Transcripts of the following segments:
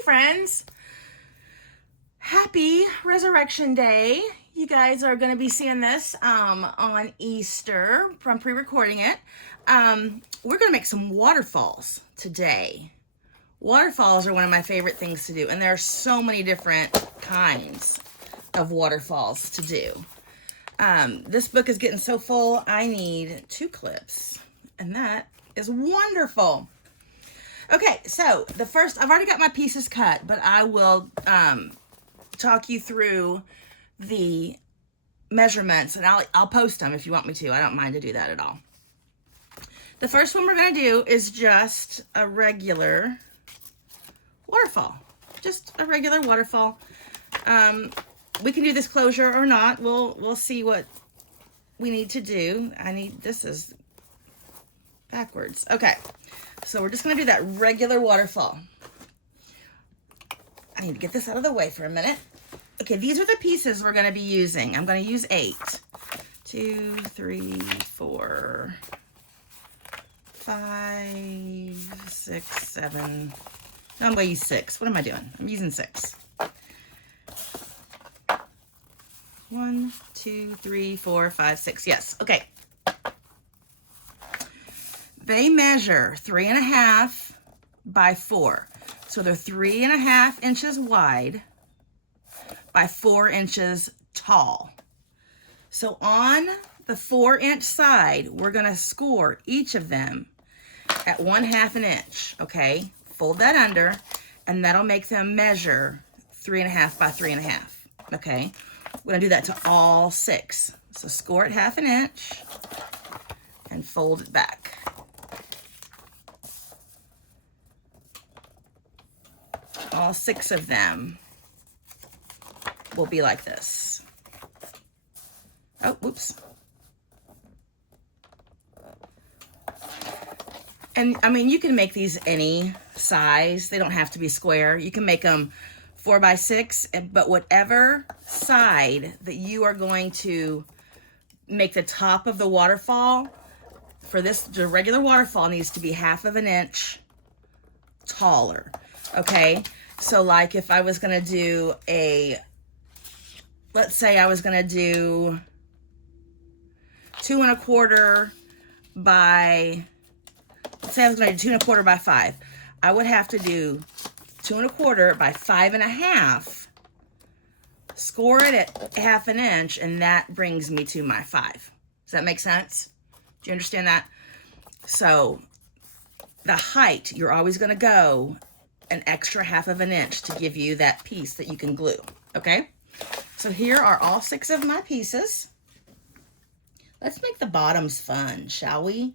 Hey friends, happy Resurrection Day. You guys are going to be seeing this on Easter from pre-recording it. We're going to make some waterfalls today. Waterfalls are one of my favorite things to do, and there are so many different kinds of waterfalls to do. This book is getting so full, I need 2 clips, and that is wonderful. Okay, so the first, I've already got my pieces cut, but I will talk you through the measurements, and I'll post them if you want me to. I don't mind to do that at all. The first one we're going to do is just a regular waterfall. Just a regular waterfall. We can do this closure or not. We'll see what we need to do. This is backwards. Okay. So we're just going to do that regular waterfall. I need to get this out of the way for a minute. Okay, these are the pieces we're going to be using. I'm going to use 8. 2, 3, 4, 5, 6, 7. No, I'm going to use 6. What am I doing? I'm using 6. 1, 2, 3, 4, 5, 6. Yes. Okay. They measure 3.5 by 4. So they're 3.5 inches wide by 4 inches tall. So on the 4-inch side, we're going to score each of them at 1/2 an inch. Okay, fold that under, and that'll make them measure 3.5 by 3.5. Okay, we're going to do that to all 6. So score it 1/2 an inch and fold it back. All 6 of them will be like this. Oh, whoops. And I mean, you can make these any size. They don't have to be square. You can make them 4 by 6, but whatever side that you are going to make the top of the waterfall, for this, the regular waterfall needs to be 1/2 an inch taller. Okay, so like if I was going to do let's say I was going to do 2.25 by, let's say I was going to do 2.25 by 5. I would have to do 2.25 by 5.5, score it at 1/2 an inch, and that brings me to my 5. Does that make sense? Do you understand that? So the height, you're always going to go an extra 1/2 an inch to give you that piece that you can glue. Okay, so here are all 6 of my pieces. Let's make the bottoms fun, shall we?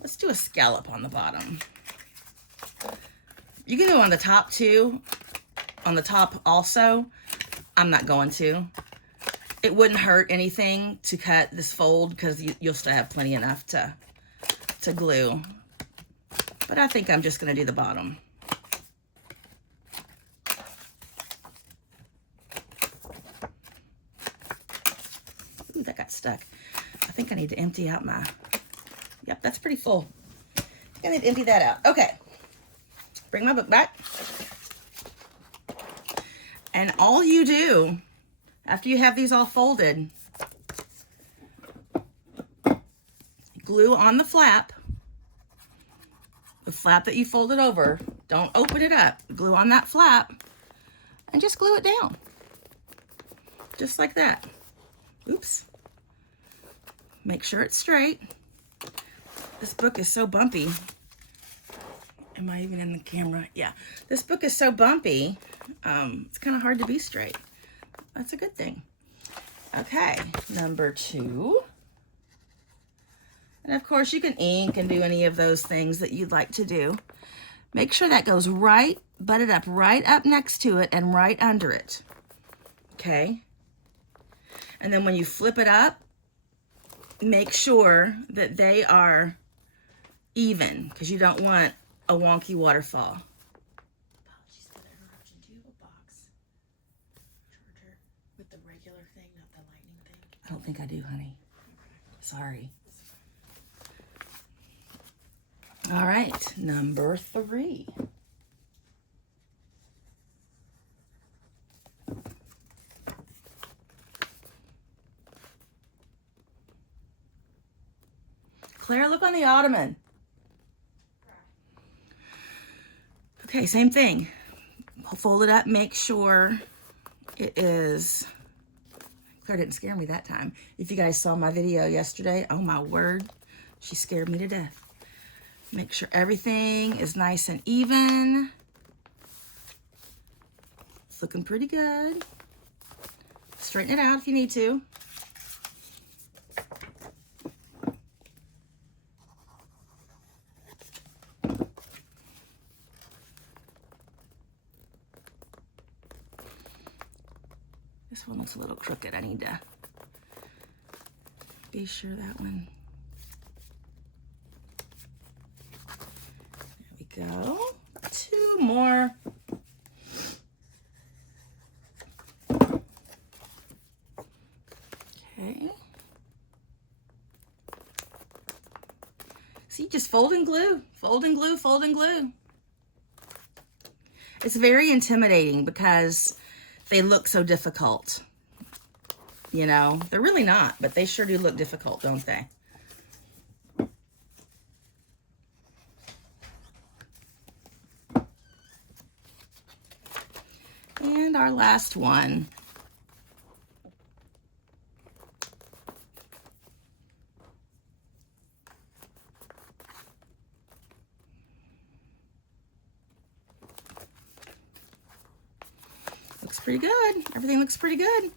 Let's do a scallop on the bottom. You can go on the top too, on the top also. I'm not going to. It wouldn't hurt anything to cut this fold because you'll still have plenty enough to glue. But I think I'm just going to do the bottom. Ooh, that got stuck. I think I need to empty out my, yep, that's pretty full. I need to empty that out. Okay, bring my book back. And all you do, after you have these all folded, glue on the flap that you folded over. Don't open it up. Glue on that flap and just glue it down. Just like that. Oops. Make sure it's straight. This book is so bumpy. Am I even in the camera? Yeah. This book is so bumpy, it's kind of hard to be straight. That's a good thing. Okay, number 2. And of course, you can ink and do any of those things that you'd like to do. Make sure that goes butted up right up next to it and right under it. Okay? And then when you flip it up, make sure that they are even, because you don't want a wonky waterfall. Apologies for the interruption. Do you have a box charger with the regular thing, not the lightning thing? I don't think I do, honey. Sorry. All right, number 3. Claire, look on the ottoman. Okay, same thing. Fold it up, make sure it is... Claire didn't scare me that time. If you guys saw my video yesterday, oh my word, she scared me to death. Make sure everything is nice and even. It's looking pretty good. Straighten it out if you need to. This one looks a little crooked. I need to be sure that one. There we go. 2 more. Okay. See, just fold and glue, fold and glue, fold and glue. It's very intimidating because they look so difficult. You know, they're really not, but they sure do look difficult, don't they? And our last one. Looks pretty good. Everything looks pretty good.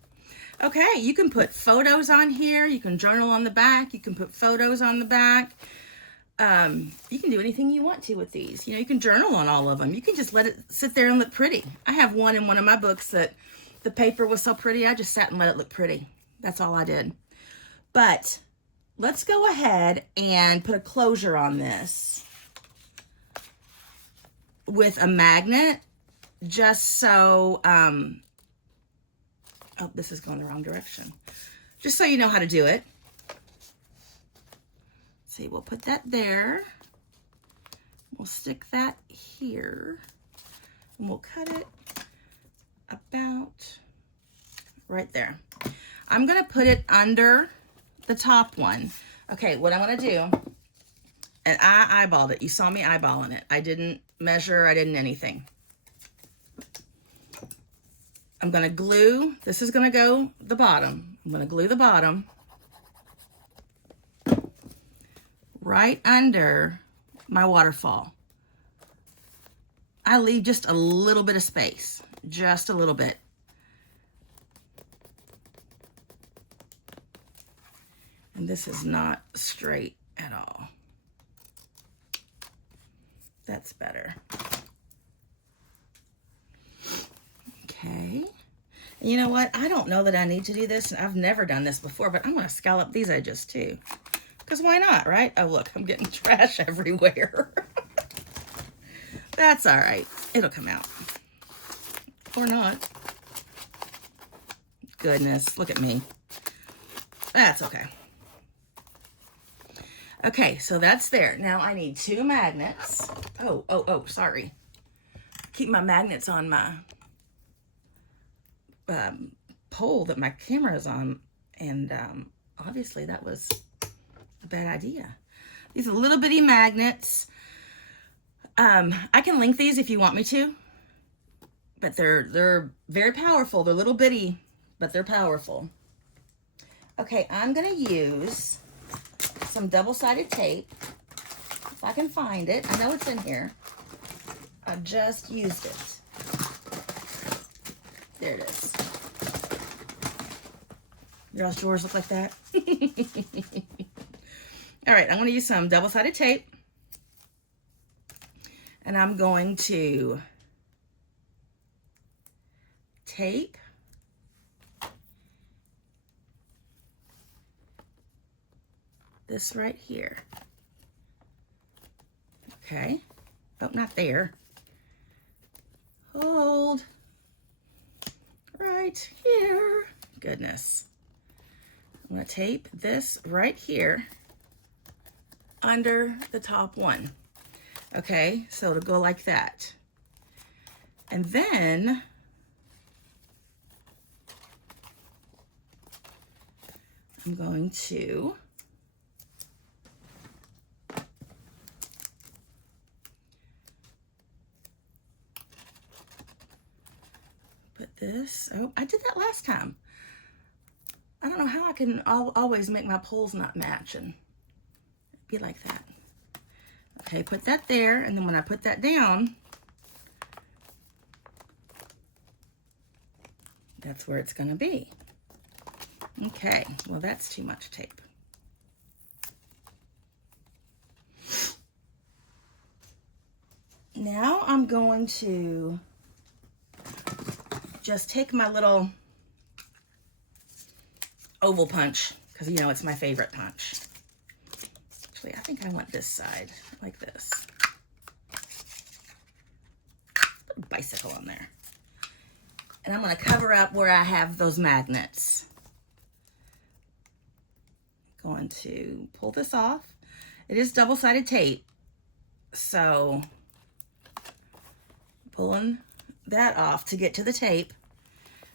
Okay, you can put photos on here. You can journal on the back. You can put photos on the back. You can do anything you want to with these. You know, you can journal on all of them. You can just let it sit there and look pretty. I have one in one of my books that the paper was so pretty, I just sat and let it look pretty. That's all I did. But let's go ahead and put a closure on this with a magnet, just so, oh, this is going the wrong direction. Just so you know how to do it. See, we'll put that there. We'll stick that here. And we'll cut it about right there. I'm gonna put it under the top one. Okay, what I'm gonna do, and I eyeballed it. You saw me eyeballing it. I didn't measure, I didn't anything. I'm gonna glue, this is gonna go the bottom. I'm gonna glue the bottom right under my waterfall. I leave just a little bit of space, just a little bit. And this is not straight at all. That's better. Okay. And you know what? I don't know that I need to do this, and I've never done this before, but I'm going to scallop these edges too. Because why not, right? Oh, look, I'm getting trash everywhere. That's all right. It'll come out. Or not. Goodness, look at me. That's okay. Okay, so that's there. Now I need 2 magnets. Oh, sorry. Keep my magnets on my pole that my camera is on. And obviously that was a bad idea. These are little bitty magnets. I can link these if you want me to, but they're very powerful. They're little bitty, but they're powerful. Okay, I'm gonna use some double-sided tape if I can find it. I know it's in here. I just used it. There it is. Your all's drawers look like that. All right, I'm going to use some double-sided tape. And I'm going to tape this right here. Okay. Oh, not there. Hold. Right here. Goodness. I'm going to tape this right here under the top one. Okay, so it'll go like that. And then I'm going to this. Oh, I did that last time. I don't know how I can always make my poles not match and be like that. Okay, put that there, and then when I put that down, that's where it's gonna be. Okay, well that's too much tape. Now I'm going to just take my little oval punch, because you know it's my favorite punch. Actually, I think I want this side, like this. Put a bicycle on there. And I'm gonna cover up where I have those magnets. Going to pull this off. It is double-sided tape, so pulling that off to get to the tape,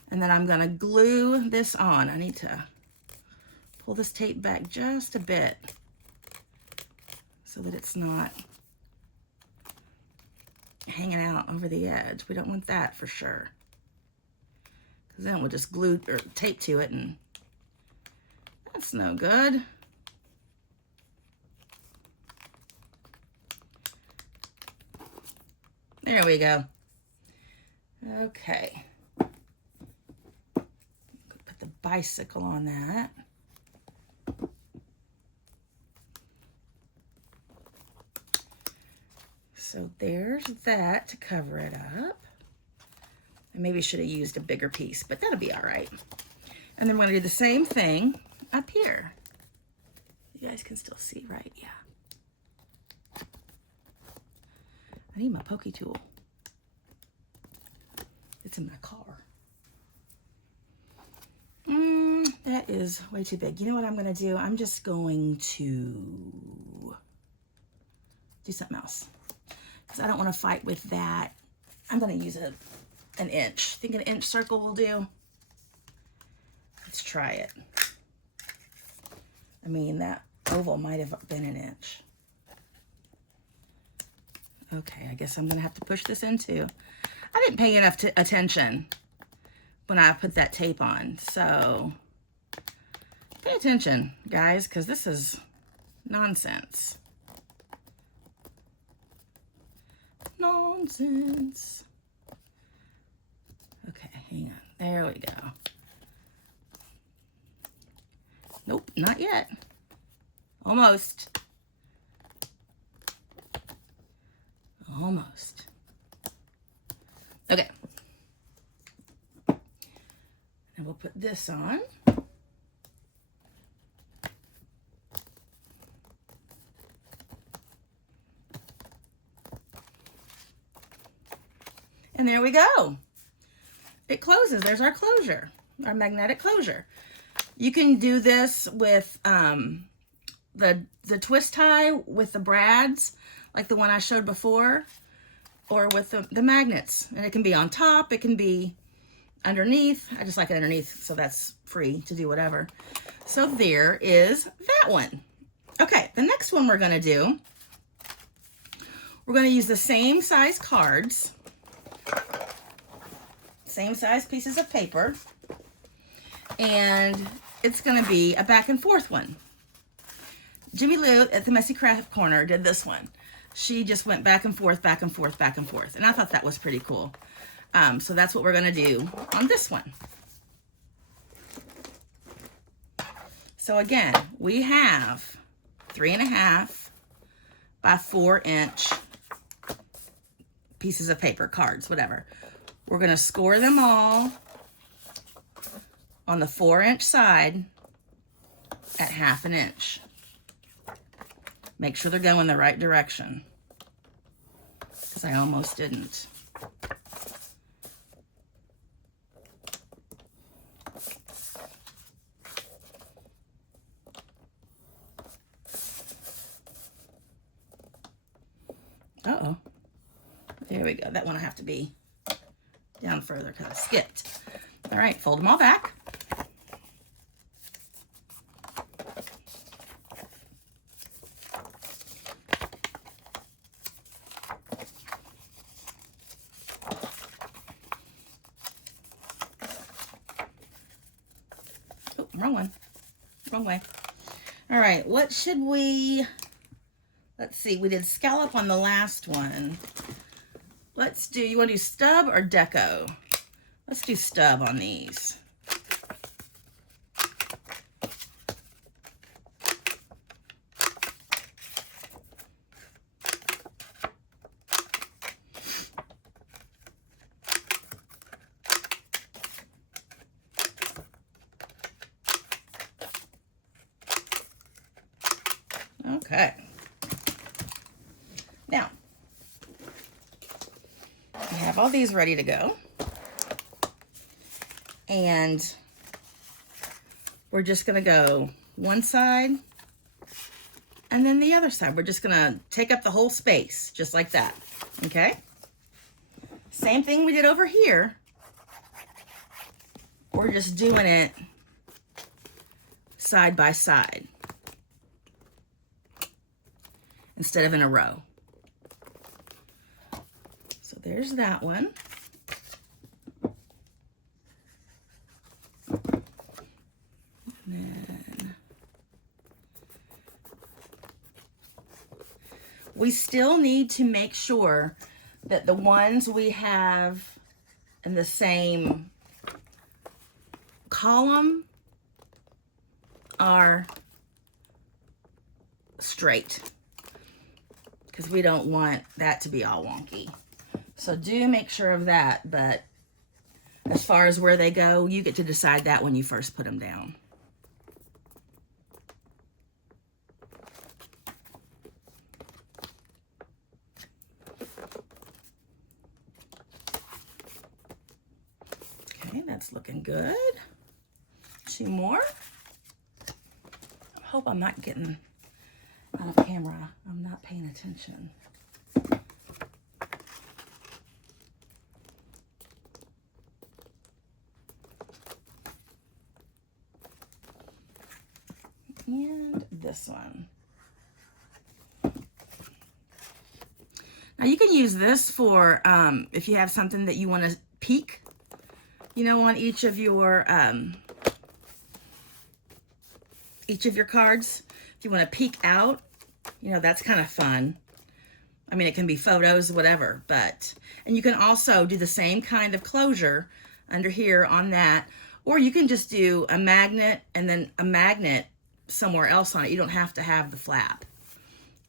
and then I'm gonna glue this on. I need to pull this tape back just a bit so that it's not hanging out over the edge. We don't want that for sure, because then we'll just glue or tape to it, and that's no good. There we go. Okay. Put the bicycle on that. So there's that to cover it up. I maybe should have used a bigger piece, but that'll be all right. And then we're gonna do the same thing up here. You guys can still see, right? Yeah. I need my pokey tool. It's in my car. That is way too big. You know what I'm gonna do? I'm just going to do something else, because I don't want to fight with that. I'm gonna use an inch. Think an inch circle will do? Let's try it. I mean, that oval might have been an inch. Okay, I guess I'm gonna have to push this in too. I didn't pay enough attention when I put that tape on, so pay attention, guys, because this is nonsense. Nonsense. Okay, hang on. There we go. Nope, not yet. Almost. Almost. Okay. And we'll put this on. And there we go. It closes. There's our closure, our magnetic closure. You can do this with the twist tie with the brads, like the one I showed before, or with the magnets. And it can be on top, it can be underneath. I just like it underneath, so that's free to do whatever. So there is that one. Okay, the next one we're gonna do, we're gonna use the same size cards, same size pieces of paper, and it's gonna be a back and forth one. Jimmy Lou at the Messy Craft Corner did this one. She just went back and forth, back and forth, back and forth. And I thought that was pretty cool. So that's what we're gonna do on this one. So again, we have 3.5 by 4-inch pieces of paper, cards, whatever. We're gonna score them all on the 4-inch side at 1/2 inch. Make sure they're going the right direction, because I almost didn't. Uh-oh. There we go. That one I have to be down further because I skipped. All right, fold them all back. wrong one. Wrong way. All right, what should we, let's see, we did scallop on the last one. Let's do, you want to do stub or deco? Let's do stub on these. Okay. Now, we have all these ready to go. And we're just going to go one side and then the other side. We're just going to take up the whole space, just like that. Okay? Same thing we did over here. We're just doing it side by side instead of in a row. So there's that one. And then we still need to make sure that the ones we have in the same column are straight, because we don't want that to be all wonky. So do make sure of that, but as far as where they go, you get to decide that when you first put them down. Okay, that's looking good. 2 more. I hope I'm not getting out of camera. I'm not paying attention. And this one. Now you can use this for if you have something that you want to peek, you know, on each of your cards. If you want to peek out, you know, that's kind of fun. I mean, it can be photos, whatever, but, and you can also do the same kind of closure under here on that, or you can just do a magnet and then a magnet somewhere else on it. You don't have to have the flap.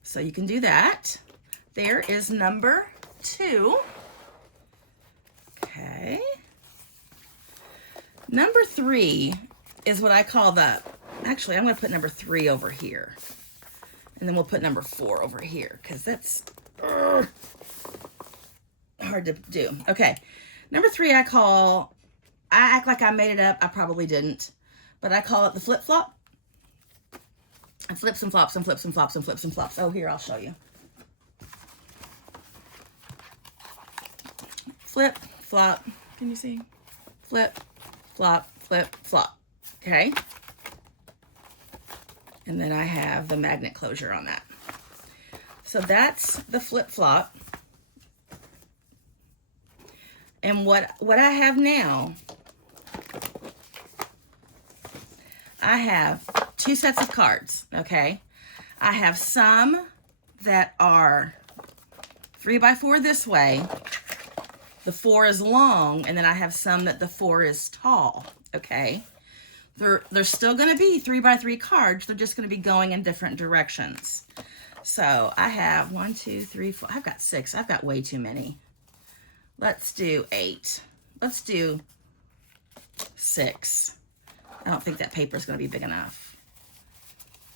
So you can do that. There is number 2. Okay. Number 3 is what I call the, actually, I'm going to put number 3 over here. And then we'll put number 4 over here, because that's hard to do. Okay. Number 3 I act like I made it up. I probably didn't. But I call it the flip-flop. And flips and flops and flips and flops and flips and flops. Oh, here, I'll show you. Flip, flop. Can you see? Flip, flop, flip, flop. Okay. And then I have the magnet closure on that. So that's the flip-flop. And what I have now, I have 2 sets of cards, okay? I have some that are 3x4 this way. The 4 is long, and then I have some that the 4 is tall, okay? They're still going to be 3x3 cards. They're just going to be going in different directions. So I have 1, 2, 3, 4. I've got 6. I've got way too many. Let's do 8. Let's do 6. I don't think that paper is going to be big enough.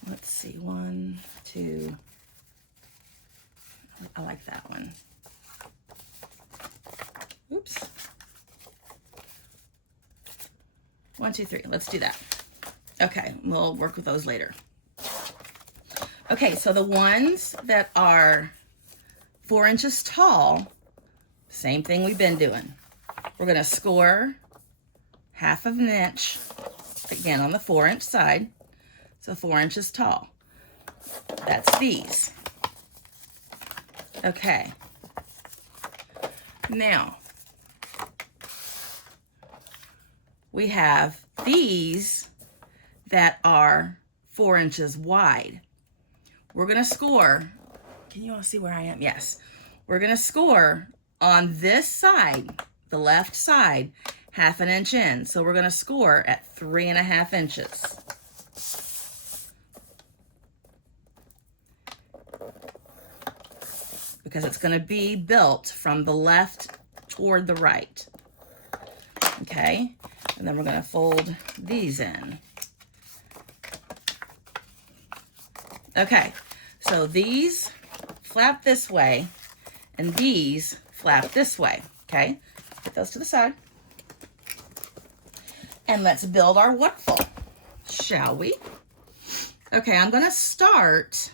Let's see. 1, 2. I like that one. Oops. 1, 2, 3. Let's do that. Okay, we'll work with those later. Okay, so the ones that are 4 inches tall, same thing we've been doing. We're going to score 1/2 inch, again, on the 4-inch side. So 4 inches tall. That's these. Okay. Now, we have these that are 4 inches wide. We're gonna score, can you all see where I am? Yes. We're gonna score on this side, the left side, 1/2 inch in. So we're gonna score at 3.5 inches. Because it's gonna be built from the left toward the right. Okay, and then we're gonna fold these in. Okay, so these flap this way and these flap this way, okay? Put those to the side. And let's build our waterfall, shall we? Okay, I'm gonna start,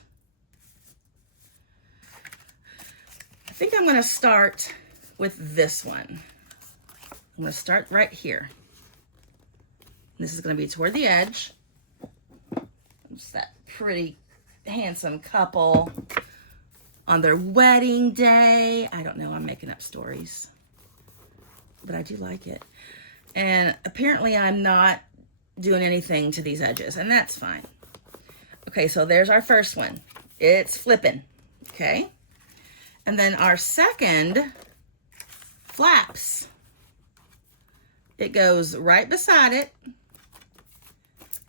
I think I'm gonna start with this one. I'm gonna start right here. This is gonna be toward the edge. It's that pretty handsome couple on their wedding day. I don't know, I'm making up stories, but I do like it. And apparently I'm not doing anything to these edges, and that's fine. Okay, so there's our first one. It's flipping, okay? And then our second flaps. It goes right beside it,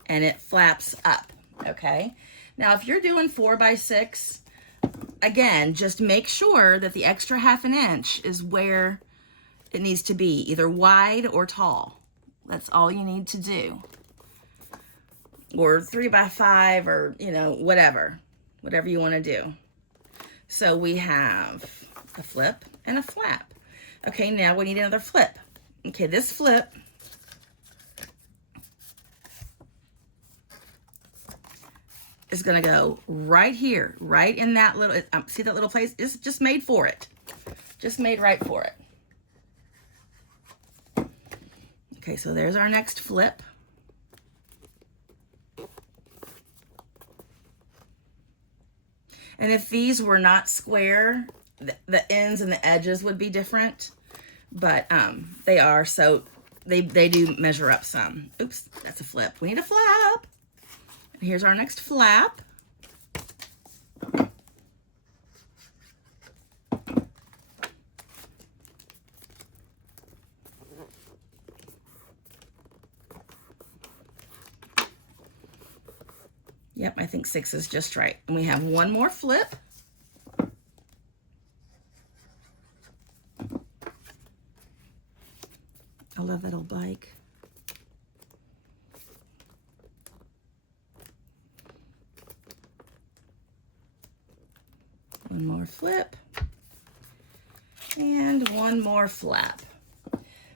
and it flaps up, okay? Now, if you're doing 4 by 6, again, just make sure that the extra 1/2 inch is where it needs to be, either wide or tall. That's all you need to do. Or 3 by 5, or, you know, whatever you want to do. So we have a flip and a flap. Okay, now we need another flip. Okay, this flip is gonna go right here, right in that little, see that little place? It's just made for it. Just made right for it. Okay, so there's our next flip. And if these were not square, the ends and the edges would be different, but they are, so they do measure up some. Oops, that's a flip. We need a flap. And here's our next flap. Yep, I think 6 is just right. And we have one more flip. I love that old bike. One more flip. And one more flap.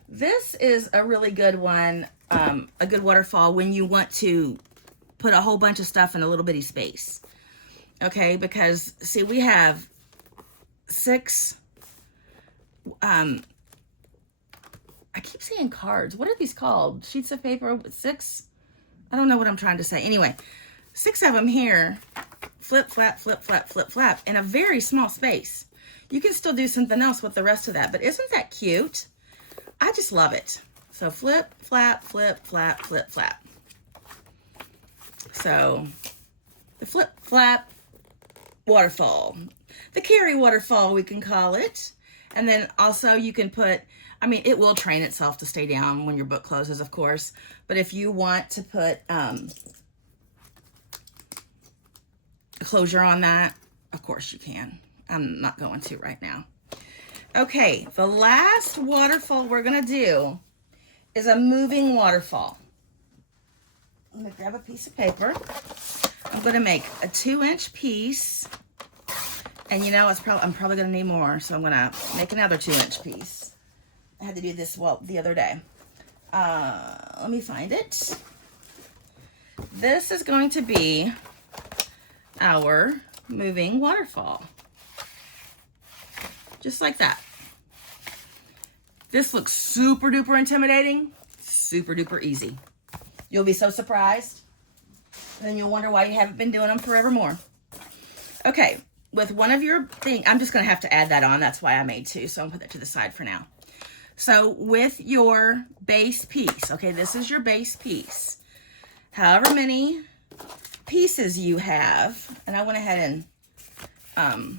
This is a really good one, a good waterfall when you want to put a whole bunch of stuff in a little bitty space. Okay, because see, we have 6, I keep saying cards. What are these called? Sheets of paper with 6? I don't know what I'm trying to say. Anyway, 6 of them here. Flip, flap, flip, flap, flip, flap in a very small space. You can still do something else with the rest of that, but isn't that cute? I just love it. So flip, flap, flip, flap, flip, flap. So the flip, flap waterfall. The Carrie waterfall, we can call it. And then also you can put, I mean, it will train itself to stay down when your book closes, of course. But if you want to put a closure on that, of course you can. I'm not going to right now. Okay, the last waterfall we're gonna do is a moving waterfall. I'm gonna grab a piece of paper. I'm gonna make a 2-inch piece. And you know, I'm probably gonna need more, so I'm gonna make another 2-inch piece. I had to do this the other day. Let me find it. This is going to be our moving waterfall. Just like that. This looks super duper intimidating, super duper easy. You'll be so surprised. And then you'll wonder why you haven't been doing them forevermore. Okay, with one of your things, I'm just gonna have to add that on. That's why I made 2, so I'll put that to the side for now. So with your base piece, okay, this is your base piece. however many pieces you have, and I went ahead and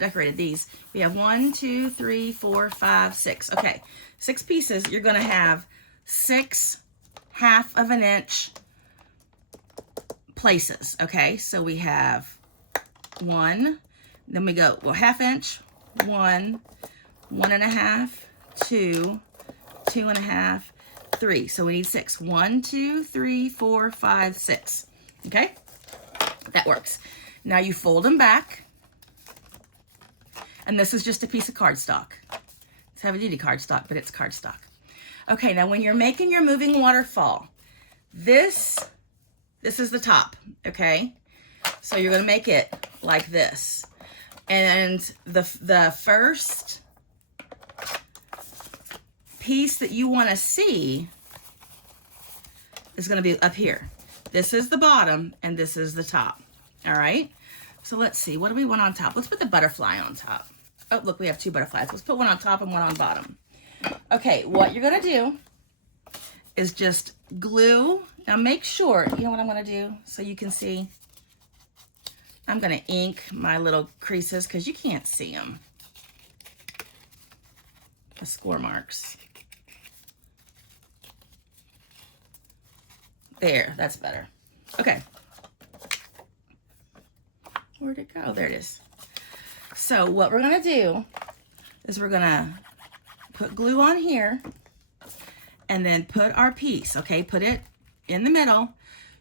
decorated these. We have 1, 2, 3, 4, 5, 6. Okay, 6 pieces. You're going to have 6 1/2 of an inch places. Okay, so we have 1, then we go, well, 1/2 inch, 1, 1 1/2, 2, 2 1/2, 3. So we need 6. 1, 2, 3, 4, 5, 6. Okay, that works. Now you fold them back. And this is just a piece of cardstock. It's heavy duty cardstock, but it's cardstock. Okay, now when you're making your moving waterfall, this is the top, okay? So you're gonna make it like this. And the first piece that you wanna see is gonna be up here. This is the bottom and this is the top, all right? So let's see, what do we want on top? Let's put the butterfly on top. Oh, look, we have 2 butterflies. Let's put one on top and one on bottom. Okay, what you're gonna do is just glue. Now make sure, you know what I'm gonna do so you can see? I'm gonna ink my little creases because you can't see them. The score marks. There, that's better. Okay. Where'd it go? There it is. So what we're gonna do is we're gonna put glue on here and then put our piece, okay? Put it in the middle.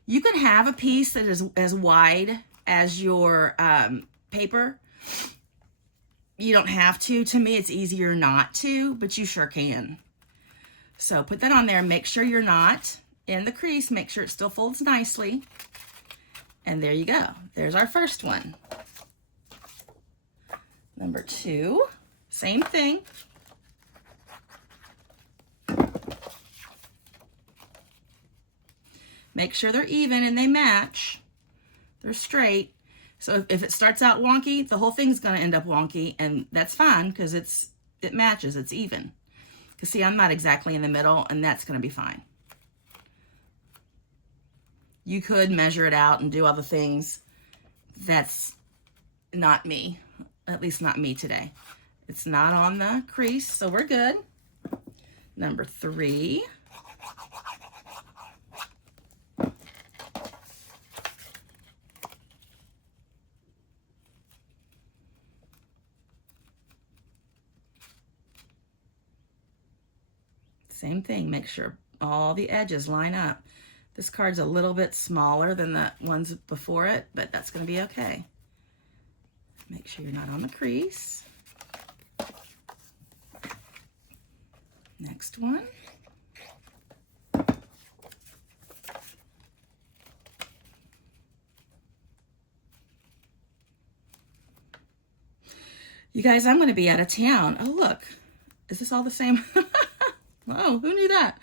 You can have a piece that is as wide as your paper. You don't have to. To me, it's easier not to, but you sure can. So put that on there. Make sure you're not in the crease. Make sure it still folds nicely. And there you go. There's our first one. Number 2, same thing. Make sure they're even and they match. They're straight. So if it starts out wonky, the whole thing's gonna end up wonky, and that's fine because it matches, it's even. Because see, I'm not exactly in the middle, and that's gonna be fine. You could measure it out and do other things. That's not me. At least not me today. It's not on the crease, so we're good. Number 3. Same thing, make sure all the edges line up. This card's a little bit smaller than the ones before it, but that's gonna be okay. Make sure you're not on the crease. Next one. You guys, I'm going to be out of town. Oh, look. Is this all the same? Oh, who knew that?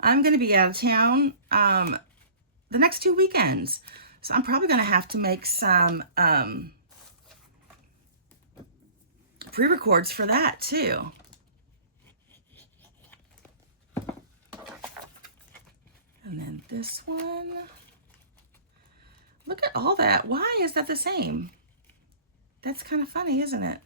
I'm going to be out of town the next 2 weekends. So I'm probably going to have to make some pre-records for that too. And then this one. Look at all that. Why is that the same? That's kind of funny, isn't it?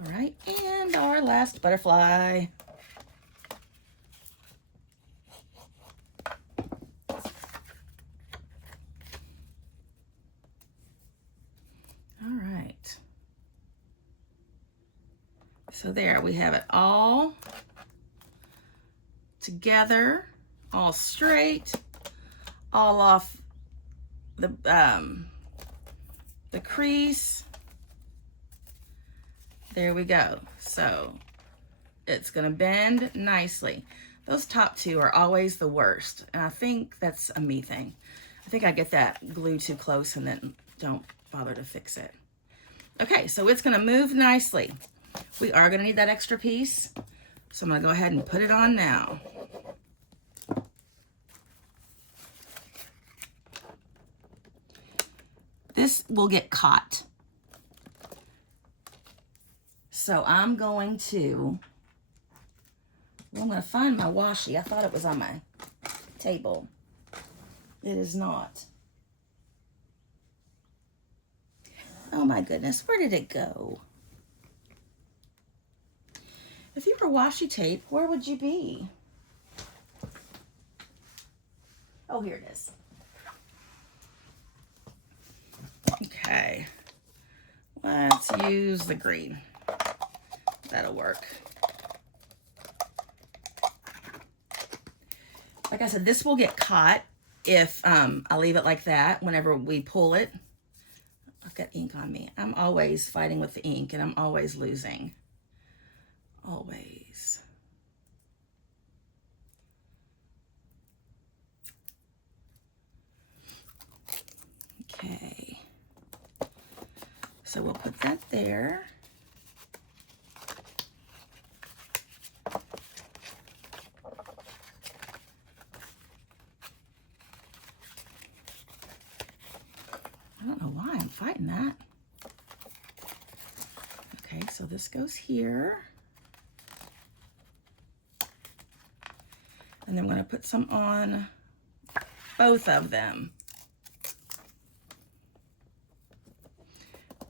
All right, and our last butterfly. All right. So there, we have it all together, all straight, all off the crease. There we go. So it's gonna bend nicely. Those top 2 are always the worst, and I think that's a me thing. I think I get that glue too close and then don't bother to fix it. Okay, so it's gonna move nicely. We are gonna need that extra piece, so I'm gonna go ahead and put it on now. this will get caught. So I'm going to find my washi. I thought it was on my table. It is not. Oh my goodness, where did it go? If you were washi tape, where would you be? Oh, here it is. Okay, let's use the green. That'll work. Like I said, this will get caught if I leave it like that whenever we pull it. I've got ink on me. I'm always fighting with the ink and I'm always losing. Always. Okay. So we'll put that there. I don't know why I'm fighting that. Okay, so this goes here. And then I'm going to put some on both of them.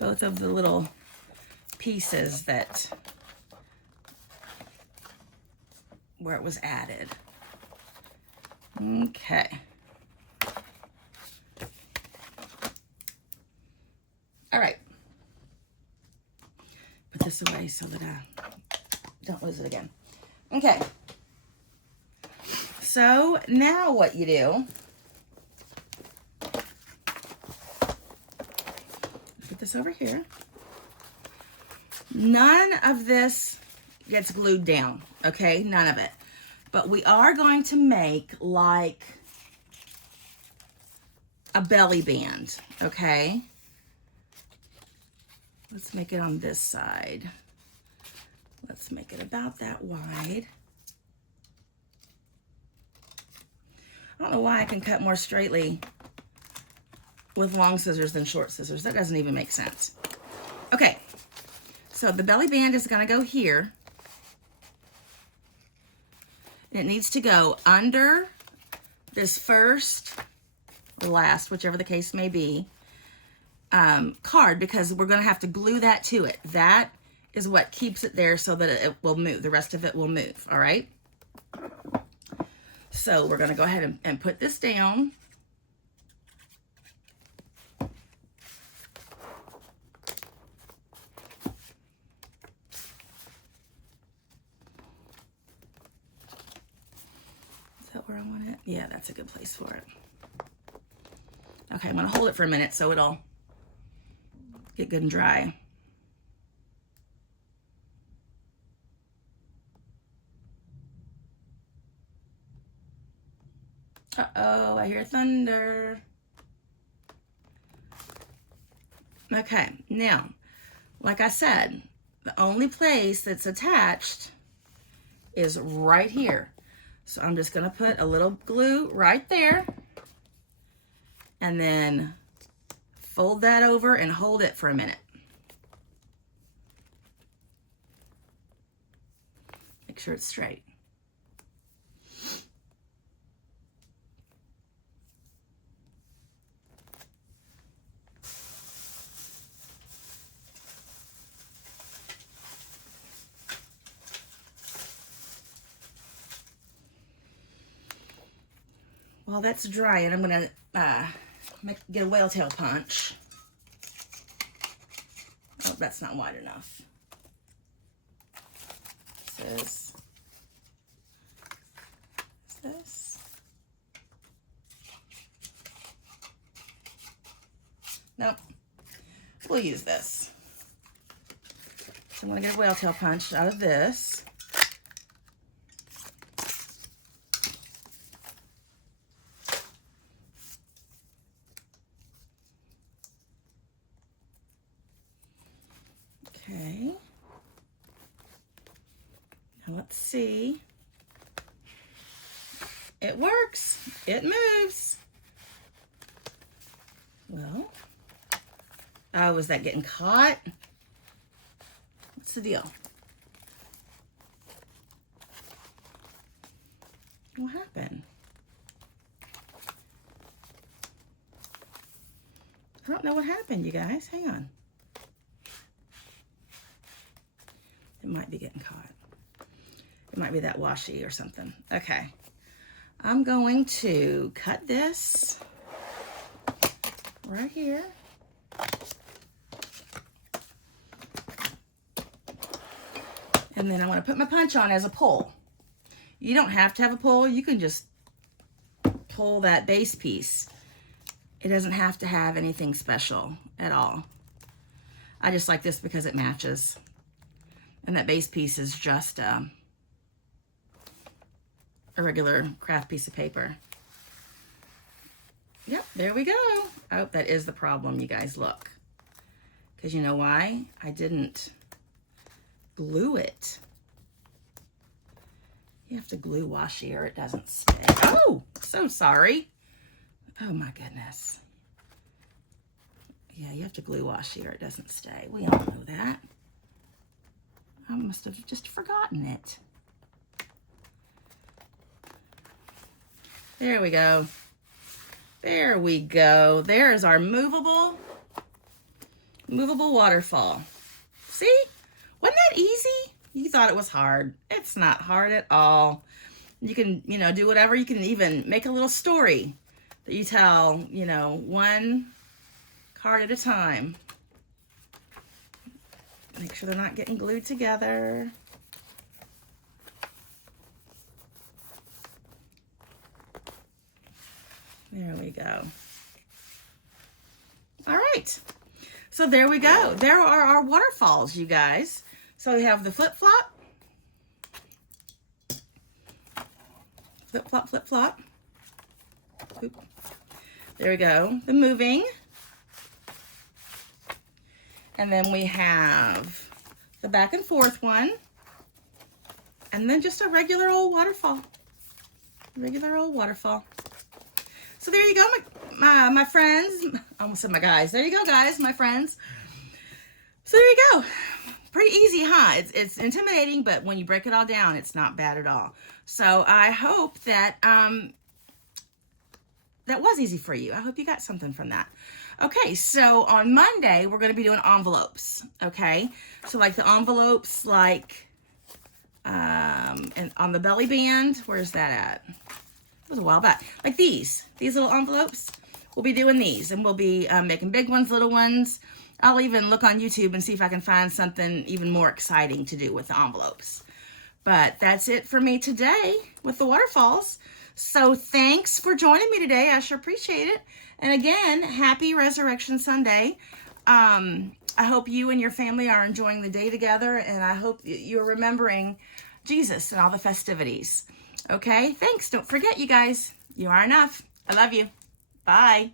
Both of the little pieces that, where it was added. Okay. All right. Put this away so that I don't lose it again. Okay. So now what you do, put this over here. None of this gets glued down, okay? None of it. But we are going to make like a belly band, okay? Let's make it on this side. Let's make it about that wide. I don't know why I can cut more straightly with long scissors than short scissors. That doesn't even make sense. Okay, so the belly band is gonna go here. It needs to go under this first or last, whichever the case may be, card, because we're gonna have to glue that to it. That is what keeps it there so that it will move. The rest of it will move, all right? So we're gonna go ahead and put this down. Is that where I want it? Yeah, that's a good place for it. Okay, I'm gonna hold it for a minute so it'll get good and dry. Uh-oh, I hear thunder. Okay, now, like I said, the only place that's attached is right here. So I'm just gonna put a little glue right there and then fold that over and hold it for a minute. Make sure it's straight. While that's drying, I'm gonna get a whale tail punch. Oh, that's not wide enough. Is this? Nope. We'll use this. So I'm gonna get a whale tail punch out of this. Okay. Now let's see. It works. It moves. Well, Oh, was that getting caught? What's the deal? What happened? I don't know what happened, you guys. Hang on. It might be getting caught. It might be that washi or something. Okay. I'm going to cut this right here. And then I want to put my punch on as a pull. You don't have to have a pull. You can just pull that base piece. It doesn't have to have anything special at all. I just like this because it matches. And that base piece is just a regular craft piece of paper. Yep, there we go. Oh, that is the problem, you guys. Look. Because you know why? I didn't glue it. You have to glue washi or it doesn't stay. Oh, so sorry. Oh my goodness. Yeah, you have to glue washi or it doesn't stay. We all know that. I must have just forgotten it. There we go. There we go. There's our movable waterfall. See? Wasn't that easy? You thought it was hard. It's not hard at all. You can, do whatever. You can even make a little story that you tell, one card at a time. Make sure they're not getting glued together. There we go. All right. So there we go. There are our waterfalls, you guys. So we have the flip-flop. Flip-flop, flip-flop. Oop. There we go. The moving. And then we have the back and forth one. And then just a regular old waterfall. Regular old waterfall. So there you go, my friends. I almost said my guys. There you go, guys, my friends. So there you go. Pretty easy, huh? It's intimidating, but when you break it all down, it's not bad at all. So I hope that that was easy for you. I hope you got something from that. Okay, so on Monday, we're going to be doing envelopes, okay? So like the envelopes, like, and on the belly band, where's that at? It was a while back. Like these little envelopes, we'll be doing these, and we'll be making big ones, little ones. I'll even look on YouTube and see if I can find something even more exciting to do with the envelopes. But that's it for me today with the waterfalls. So thanks for joining me today. I sure appreciate it. And again, happy Resurrection Sunday. I hope you and your family are enjoying the day together, and I hope you're remembering Jesus and all the festivities. Okay, thanks. Don't forget, you guys, you are enough. I love you. Bye.